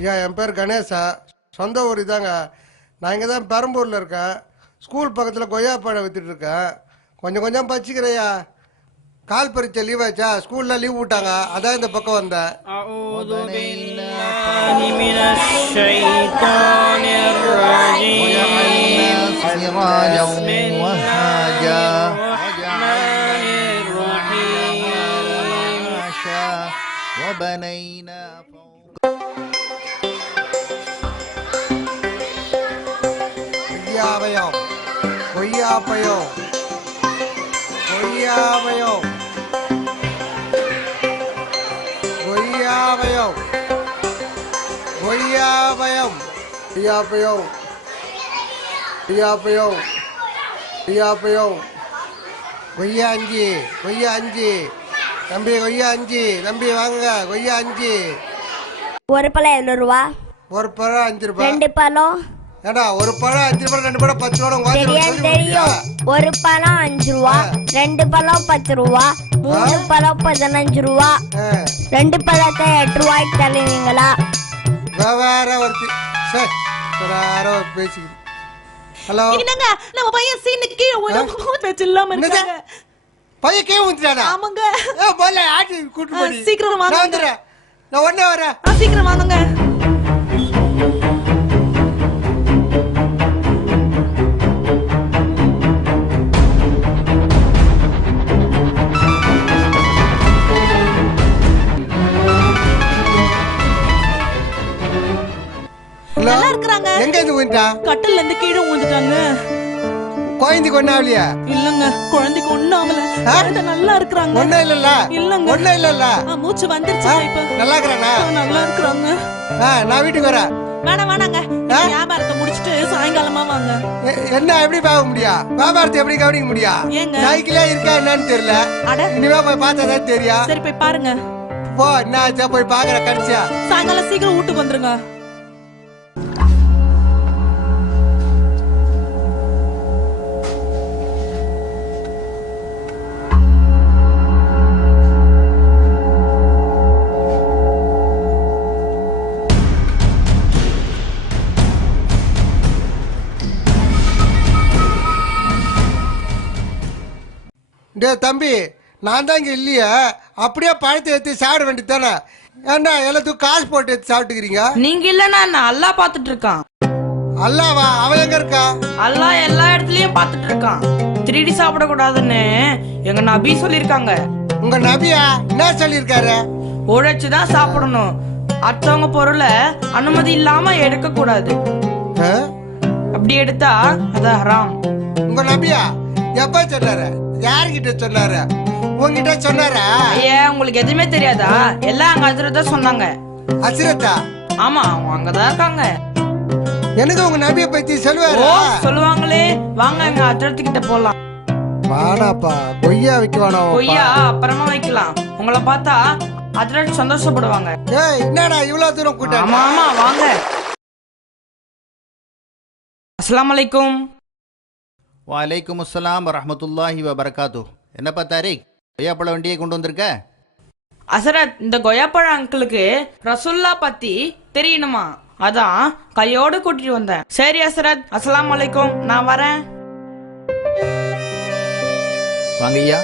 ஐயா என் பேர் கணேசா, சொந்த ஊர் இதாங்க. நான் இங்கே தான் பெரம்பூரில் இருக்கேன். ஸ்கூல் பக்கத்தில் கொய்யா பழம் விற்றுட்டு இருக்கேன். கொஞ்சம் கொஞ்சம் பச்சிக்கிறையா. கால் பரீட்சை லீவ் ஆச்சா, ஸ்கூலில் லீவ் விட்டாங்க, அதான் இந்த பக்கம் வந்தேன். கொய்யாபயம் கொய்யாபயம் கொய்யாபயம் கொய்யாபயம் கொய்யாபயம் கொய்யாபயம் கொய்யாபயம் கொய்யாபயம் கொய்யா அஞ்சு கொய்யா அஞ்சு தம்பி, கொய்யா அஞ்சு தம்பி, வாங்க கொய்யா அஞ்சு. ஒரு பழம் எவ்வளோ ரூபா? ஒரு பழம் 5 ரூபாய். 2 பழம் ஏடா ஒரு பழம் 5 ரூபாய், 2 பழம் 10 ரூபா. தெரியும். ஒரு பழம் 5 ரூபா, 2 பழம் 10 ரூபா, 3 பழம் 15 ரூபா, 2 பழத்தை 8 ரூபாய்க்கு தருவீங்களா? வேற ஒருத்தி வேற ஒரு பேசிக்கிது. ஹலோ, என்னங்க நம்ம பையன் சீனுக்கு கீழே இல்லாம இருக்காங்க. பையன் கீழே ஊத்திட்டானா? ஆமாங்க. போல ஆட்டி கூட்டி போடி. சீக்கிரம் வாங்க. நான் வந்துறேன், நான் உடனே வரேன். சீக்கிரம் வாங்குங்க. நல்லா இருக்கறாங்க. எங்க இருந்து ஊத்திட்டா? கட்டில்ல இருந்து கீழே ஊந்துட்டாங்க. குழந்தைக்கு ஒண்ணு ஆகலையா? இல்லங்க, குழந்தைக்கு ஒண்ணு ஆகல. குழந்தை நல்லா இருக்கறாங்க. ஒண்ணு இல்லல்ல? இல்லங்க, ஒண்ணு இல்லல்ல. மூச்சு வந்துருச்சு இப்ப. நல்லா இருக்கறானா? நல்லா இருக்கறாங்க. நான் வீட்டுக்கு வரேன். வேணாங்க, வியாபாரத்தை முடிச்சிட்டு சாயங்காலமா வாங்க. என்ன எப்படி பார்க்க முடியும்? வியாபாரத்தை எப்படி கவனிக்க முடியும்? சைக்கிளே இருக்கா என்னன்னு தெரியல. இனிமே போய் பார்த்தா தான் தெரியும். சரி போய் பாருங்க. போ, என்ன ஆச்சா போய் பாக்குற கடிச்சா. சாயங்காலம் சீக்கிரம் வீட்டுக்கு வந்துருங்க. டே தம்பி, நான் தான் இங்கே இல்லையா? அப்படியே பழத்தை எடுத்து சாப்பிட வேண்டியது தானே? ஏன்னா எல்லாத்துக்கும் காசு போட்டு எடுத்து சாப்பிட்டுக்கிறீங்க. நீங்க இல்லன்னா நான் அல்லா பாத்துட்டு இருக்கான். அல்லாவா? அவன் எங்க இருக்கா? அல்லா எல்லா இடத்துலயும் பாத்துட்டு இருக்கான். 3D சாப்பிட கூடாதுன்னு எங்க நபி சொல்லிருக்காங்க. உங்க நபியா என்ன சொல்லிருக்காரு? உழைச்சுதான் சாப்பிடணும், அடுத்தவங்க பொருளை அனுமதி இல்லாம எடுக்க கூடாது. அப்படி எடுத்தா அது ஹராம். உங்க நபியா எப்ப சொன்னாரு? யாருகிட்ட சொன்னாரு? உங்ககிட்ட சொன்னாரா? ஐயா, உங்களுக்கு எதுவுமே தெரியாதா? எல்லாம் அங்க ஹஜ்ரத்தா சொன்னாங்க. ஹஜ்ரத்தா? ஆமா, அவங்க அங்கதான் இருக்காங்க. எனக்கு உங்க நபியை பத்தி சொல்லுவாரு. சொல்லுவாங்களே, வாங்க எங்க ஹஜ்ரத் கிட்ட போலாம். வாடாப்பா, கொய்யா வைக்கவானோ? கொய்யா அப்புறமா வைக்கலாம். உங்களை பார்த்தா ஹஜ்ரத் சந்தோஷப்படுவாங்க. ஏய், என்னடா இவ்வளவு தூரம் கூட்ட? ஆமா ஆமா, வாங்க. அஸ்ஸலாமு அலைக்கும். வலைக்கும் அஸ்ஸலாம் வரஹ்மத்துல்லாஹி வபரகாத்து. என்னப்பா தாரிக், கொய்யாப்பழ வண்டியை கொண்டு வந்திருக்க? ஹசரத், இந்த கொய்யாப்பழ அங்கிளுக்கு ரசுல்லா பத்தி தெரியணுமா, அதான் கையோடு கூட்டிட்டு வந்தேன். சரி ஹசரத், அஸ்ஸலாமு அலைக்கும், நான் வரேன். வாங்க ஐயா.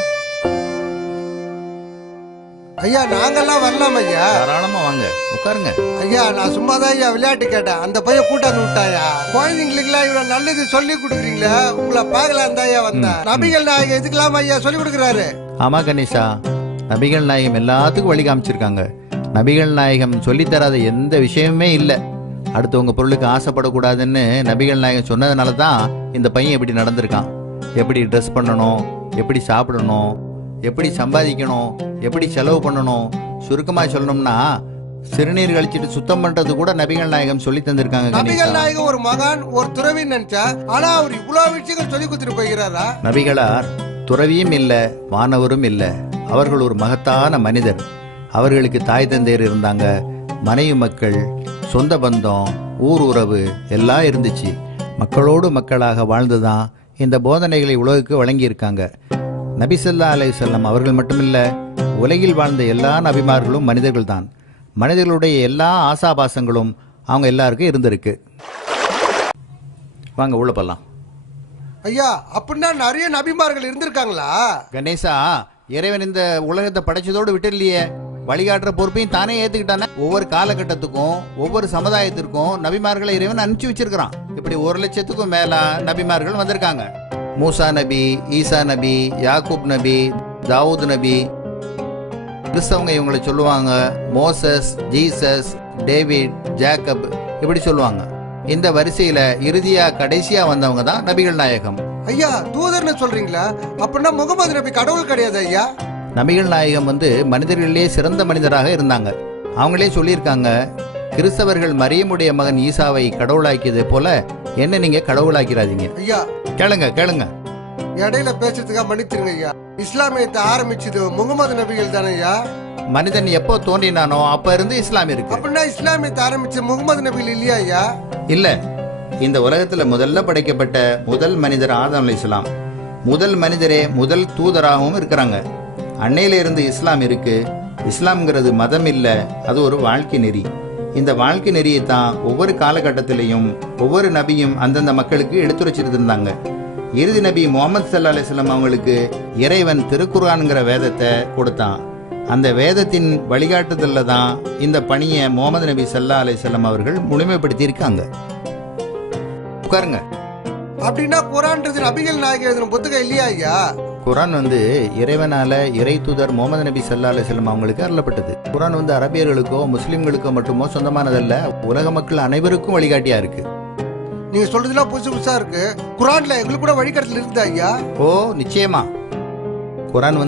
ஐயா, நாங்கெல்லாம் வரலாம் ஐயா. தாராளமா வாங்க, உட்காருங்க. ஐயா, நான் சும்மா தான் ஐயா விளையாட்டு கேட்டேன். அந்த பையன் கூட்டாந்து விட்டாயா? குழந்தைங்களுக்குலாம் இவ்வளவு நல்லது சொல்லி கொடுக்குறீங்களா? உங்களை பார்க்கலாம் தான் ஐயா வந்தேன். நபிகள் நாயகம் எதுக்கெல்லாம் ஐயா சொல்லி கொடுக்குறாரு? ஆமா கணேசா, நபிகள் நாயகம் எல்லாத்துக்கும் வழி காமிச்சிருக்காங்க. நபிகள் நாயகம் சொல்லித்தராத எந்த விஷயமுமே இல்லை. அடுத்தவங்க பொருளுக்கு ஆசைப்படக்கூடாதுன்னு நபிகள் நாயகம் சொன்னதுனால தான் இந்த பையன் எப்படி நடந்திருக்கான். எப்படி ட்ரெஸ் பண்ணணும், எப்படி சாப்பிடணும், எப்படி சம்பாதிக்கணும், எப்படி செலவு பண்ணணும். சுருக்கமாக சொல்லணும்னா சிறுநீர் கழிச்சிட்டு சுத்தம் பண்றது கூட நபிகள் நாயகம் சொல்லி தந்திருக்காங்க. நபிகள் நாயகம் ஒரு மகான், ஒரு துறவி நினைச்சா, ஆனா அவர் இவ்வளவு விஷயங்கள் சொல்லி கொடுத்துட்டு போகிறாரா? நபிகளார் துறவியும் இல்லை, வானவரும் இல்லை. அவர்கள் ஒரு மகத்தான மனிதர். அவர்களுக்கு தாய் தந்தையர் இருந்தாங்க, மனைவி மக்கள், சொந்த பந்தம், ஊர் உறவு எல்லாம் இருந்துச்சு. மக்களோடு மக்களாக வாழ்ந்துதான் இந்த போதனைகளை உலகுக்கு வழங்கியிருக்காங்க. நபி ஸல்லல்லாஹு அலைஹி வஸல்லம் அவர்கள் மட்டுமில்லை, உலகில் வாழ்ந்த எல்லா நபிமார்களும் மனிதர்கள் தான். மனிதர்களுடைய எல்லா ஆசாபாசங்களும் அவங்க எல்லாருக்கும் இருந்திருக்கு. வாங்க உள்ள போகலாம். ஐயா, அப்படின்னா நிறைய நபிமார்கள் இருந்திருக்காங்களா? கணேசா, இறைவன் இந்த உலகத்தை படைச்சதோடு விட்டுலையே, வழிகாட்டுற பொறுப்பையும் தானே ஏத்துக்கிட்டானே. ஒவ்வொரு காலகட்டத்துக்கும் ஒவ்வொரு சமுதாயத்திற்கும் நபிமார்களை இறைவன் அனுப்பிச்சு வச்சிருக்கிறான். இப்படி 1,00,000க்கும் மேல நபிமார்கள் வந்திருக்காங்க. மூசா நபி, ஈசா நபி, யாக்கூப் நபி, தாவூத் நபி. கிறிஸ்தவங்க இவங்களை சொல்லுவாங்க மோசஸ், ஜீசஸ், டேவிட், ஜேக்கப், இப்படி சொல்லுவாங்க. இந்த வரிசையில இறுதியா கடைசியா வந்தவங்க தான் நபிகள் நாயகம். ஐயா, தூதர்னு சொல்றீங்களா? அப்படின்னா முகமது நபி கடவுள் கிடையாது ஐயா? நபிகள் நாயகம் மனிதர்களிலே சிறந்த மனிதராக இருந்தாங்க. அவங்களே சொல்லியிருக்காங்க, கிறிஸ்தவர்கள் மரியமுடைய மகன் ஈசாவை கடவுளாக்கியது போல என்ன நீங்க கடவுளாக்கிறாதீங்க. ஐயா கேளுங்க கேளுங்க. இடையில பேசுறதுக்காக மன்னிச்சிருங்க ஐயா. இஸ்லாமியத்தை ஆரம்பிச்சது முகமது நபிகள் தானே ஐயா? மனிதன் எப்போ தோன்றினானோ அப்ப இருந்து இஸ்லாம் இருக்கு. அப்படின்னா இஸ்லாமியத்தை ஆரம்பிச்ச முகமது நபிகள் இல்லையா ஐயா? இல்ல, இந்த உலகத்துல முதல்ல படைக்கப்பட்ட முதல் மனிதர் ஆதம் அலைஹிஸ்ஸலாம். முதல் மனிதரே முதல் தூதராகவும் இருக்கிறாங்க. அன்னையில இருந்து இஸ்லாம் இருக்கு. இஸ்லாம்ங்கிறது மதம் இல்ல, அது ஒரு வாழ்க்கை நெறி. இந்த வாழ்க்கை நெறியை தான் ஒவ்வொரு காலகட்டத்திலையும் ஒவ்வொரு நபியும் அந்தந்த மக்களுக்கு எடுத்துரைச்சிட்டு இருந்தாங்க. இறுதி நபி முகமது ஸல்லல்லாஹு அலைஹி வஸல்லம் அவங்களுக்கு இறைவன் திருக்குர்ஆன்ங்கிற வேதத்தை கொடுத்தான். அந்த வேதத்தின் வழிகாட்டுதல்ல தான் இந்த பணியை முகமது நபி ஸல்லல்லாஹு அலைஹி வஸல்லம் அவர்கள் முழுமைப்படுத்தி இருக்காங்க. உட்காருங்க. அப்படின்னா குர்ஆன்றது நபிகள் நாயகம் எழுதின புத்தகம் இல்லையா ஐயா? குர்ஆன் இறைவனால இறை தூதர் முகமது நபி ஸல்லல்லாஹு அலைஹி வஸல்லம் அவங்களுக்கு அருளப்பட்டது. குர்ஆன் அரபியர்களுக்கோ முஸ்லிம்களுக்கோ மட்டுமோ சொந்தமானதல்ல, உலக மக்கள் அனைவருக்கும் வழிகாட்டியா இருக்கு. நீங்க சொல்றதுலாம் புதுசு புதுசா இருக்கு. குர்ஆன்ல எங்களுக்கு கூட வழிகாட்டல் இருக்குதா ஐயா? ஓ நிச்சயமா. குர்ஆன்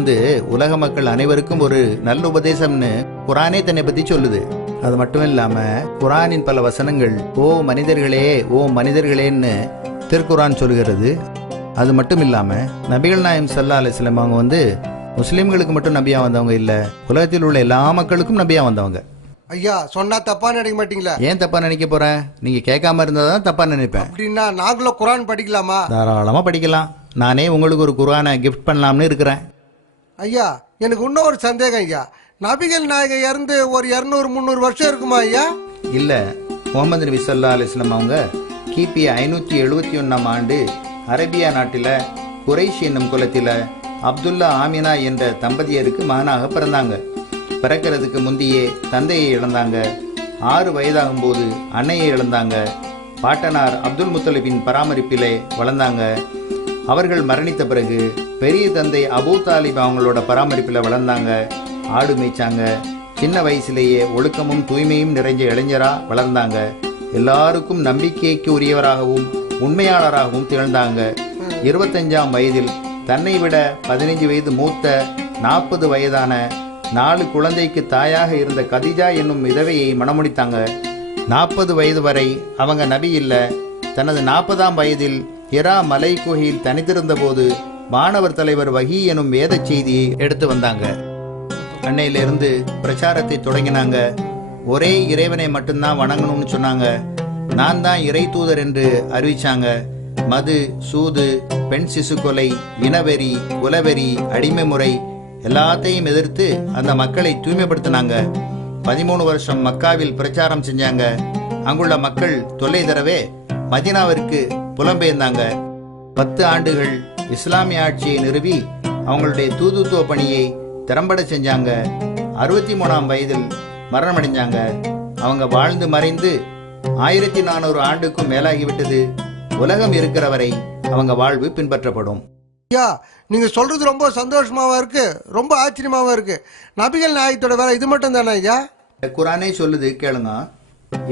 உலக மக்கள் அனைவருக்கும் ஒரு நல்ல உபதேசம்னு குர்ஆனே தன்னை பத்தி சொல்லுது. அது மட்டும் இல்லாம குர்ஆனின் பல வசனங்கள் ஓ மனிதர்களே ஓ மனிதர்களேன்னு திருக்குர்ஆன் சொல்கிறது. அது மட்டும் இல்லாம நபிகள் நாயகம் ஸல்லல்லாஹு அலைஹி வஸல்லம் அவங்க முஸ்லிம்களுக்கு மட்டும் நபியா வந்தவங்க இல்ல, உலகத்தில் உள்ள எல்லா மக்களுக்கும் நபியா வந்தவங்க. ஐயா, சொன்னா தப்பா நினைக்க மாட்டீங்களா? ஏன் தப்பா நினைக்க போறேன்? நீங்க கேட்காம இருந்தாதான் தப்பா நினைப்பேன். அப்படின்னா நாங்களும் குர்ஆன் படிக்கலாமா? தாராளமா படிக்கலாம். நானே உங்களுக்கு ஒரு குர்ஆனை கிஃப்ட் பண்ணலாம்னு இருக்கிறேன். ஐயா, எனக்கு இன்னும் ஒரு சந்தேகம் ஐயா. நபிகள் நாயகம் இறந்து ஒரு 200-300 வருஷம் இருக்குமா ஐயா? இல்ல, முகமது நபி ஸல்லல்லாஹு அலைஹி வஸல்லம் அவங்க கிபி 571ஆம் ஆண்டு அரேபியா நாட்டில குரைஷ் என்னும் குலத்தில அப்துல்லா ஆமினா என்ற தம்பதியருக்கு மகனாக பிறந்தாங்க. பிறக்கிறதுக்கு முந்தையே தந்தையை இழந்தாங்க. 6 வயதாகும் போது அன்னையை இழந்தாங்க. பாட்டனார் அப்துல் முத்தலிபின் பராமரிப்பிலே வளர்ந்தாங்க. அவர்கள் மரணித்த பிறகு பெரிய தந்தை அபூ தாலிப் அவங்களோட பராமரிப்பில் வளர்ந்தாங்க. ஆடு மேய்ச்சாங்க. சின்ன வயசுலேயே ஒழுக்கமும் தூய்மையும் நிறைஞ்ச இளைஞரா வளர்ந்தாங்க. எல்லாருக்கும் நம்பிக்கைக்கு உரியவராகவும் உண்மையாளராகவும் திகழ்ந்தாங்க. 25ஆம் வயதில் தன்னை விட 15 வயது மூத்த 40 வயதான 4 குழந்தைக்கு தாயாக இருந்த கதிஜா என்னும் விதவையை மணமுடித்தாங்க. 40 வயது வரை அவங்க நபி இல்ல. தனது 40ஆம் வயதில் ஹிரா மலை குகையில் தனித்திருந்த போது மாணவர் தலைவர் வஹி எனும் வேத செய்தியை எடுத்து வந்தாங்க. அன்னையிலிருந்து பிரச்சாரத்தை தொடங்கினாங்க. ஒரே இறைவனை மட்டும்தான் வணங்கணும்னு சொன்னாங்க. நான் தான் இறை தூதர் என்று அறிவிச்சாங்க. மது, சூது, பெண் சிசு கொலை, இனவெறி, குலவெறி, அடிமை முறை எல்லாத்தையும் எதிர்த்து அந்த மக்களை தூய்மைப்படுத்தினாங்க. 13 வருஷம் மக்காவில் பிரச்சாரம் செஞ்சாங்க. அங்குள்ள மக்கள் தொல்லை தரவே மதீனாவிற்கு புலம்பெயர்ந்தாங்க. 10 ஆண்டுகள் இஸ்லாமிய ஆட்சியை நிறுவி அவங்களுடைய தூதுத்துவ பணியை திறம்பட செஞ்சாங்க. 63ஆம் வயதில் மரணமடைஞ்சாங்க. அவங்க வாழ்ந்து மறைந்து 1400 ஆண்டுக்கும் மேலாகிவிட்டது. உலகம் இருக்கிற வரை அவங்க வாழ்வு பின்பற்றப்படும். ஐயா, நீங்க சொல்றது ரொம்ப சந்தோஷமாவா இருக்கு, ரொம்ப ஆச்சரியமாவா இருக்கு. நபிகள் நாயகத்தோட வேலை இது மட்டும் தானே ஐயா? குர்ஆனே சொல்லுது, கேளுங்க.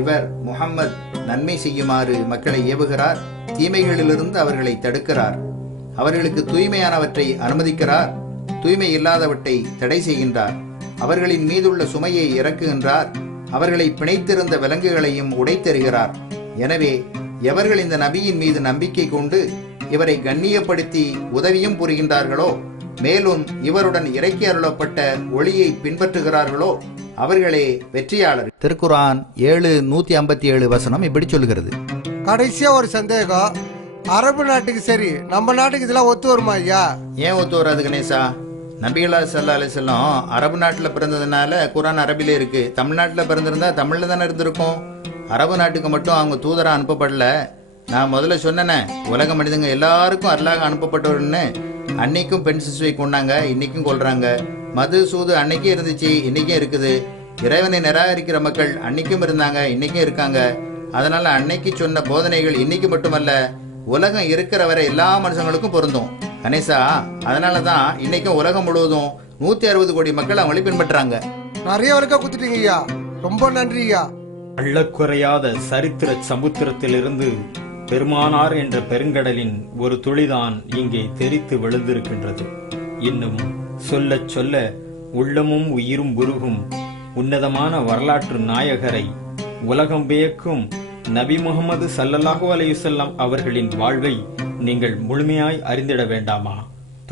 இவர் முஹம்மது நன்மை செய்யுமாறு மக்களை ஏவுகிறார், தீமைகளிலிருந்து அவர்களை தடுக்கிறார், அவர்களுக்கு தூய்மையானவற்றை அனுமதிக்கிறார், தூய்மை இல்லாதவற்றை தடை செய்கின்றார், அவர்களின் மீதுள்ள சுமையை இறக்குகின்றார், அவர்களை பிணைத்திருந்த விலங்குகளையும் உடைத்தெறுகிறார். எனவே எவர்கள் இந்த நபியின் மீது நம்பிக்கை கொண்டு இவரை கண்ணியப்படுத்தி உதவியும் புரிகின்றார்களோ, மேலும் இவருடன் இறக்கி அருளப்பட்ட ஒளியை பின்பற்றுகிறார்களோ அவர்களே வெற்றியாளர். திருக்குர்ஆன் 7:157 வசனம் இப்படி சொல்லுகிறது. கடைசியா ஒரு சந்தேகம். அரபு நாட்டுக்கு சரி, நம்ம நாட்டுக்கு இதெல்லாம் ஒத்து வருமா ஐயா? ஏன் ஒத்து வராது கணேசா? நபிகளா ஸல்லல்லாஹு அலைஹி வஸல்லம் அரபு நாட்டில் பிறந்ததுனால குர்ஆன் அரபிலே இருக்கு. தமிழ்நாட்டில் பிறந்திருந்தா தமிழ்ல தானே இருந்திருக்கும். அரபு நாட்டுக்கு மட்டும் அவங்க தூதரா அனுப்பப்படல. நான் முதல்ல சொன்னேனே, உலக மனிதங்க எல்லாருக்கும் அருளாக அனுப்பப்பட்டவர்னு. அன்னைக்கும் பெண் சிசுவை கொண்டாங்க, இன்னைக்கும் கொள்றாங்க. மது சூது அன்னைக்கும் இருந்துச்சு, இன்னைக்கும் இருக்குது. இறைவனை நிராகரிக்கிற மக்கள் அன்னைக்கும் இருந்தாங்க, இன்னைக்கும் இருக்காங்க. அதனால அன்னைக்கு சொன்ன போதனைகள் இன்னைக்கு மட்டுமல்ல, உலகம் இருக்கிற வரை எல்லா மனுஷங்களுக்கும் பொருந்தும். கணேசா, அதனாலதான் இன்னைக்கும் உலகம் முழுவதும் 160 கோடி மக்கள் அவங்களை பின்பற்றாங்க. நிறைய வரைக்கும் குத்துட்டீங்க ஐயா, ரொம்ப நன்றி ஐயா. அள்ளக்குறையாத சரித்திர சமுத்திரத்திலிருந்து பெருமானார் என்ற பெருங்கடலின் ஒரு துளிதான் இங்கே தெரித்து விழுந்திருக்கின்றது. இன்னும் சொல்ல சொல்ல உள்ளமும் உயிரும் உருகும் உன்னதமான வரலாற்று நாயகரை, உலகம் வியக்கும் நபி முகமது ஸல்லல்லாஹு அலைஹி வஸல்லம் அவர்களின் வாழ்வை நீங்கள் முழுமையாய் அறிந்திட வேண்டாமா?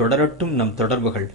தொடரட்டும் நம் தொடர்புகள்.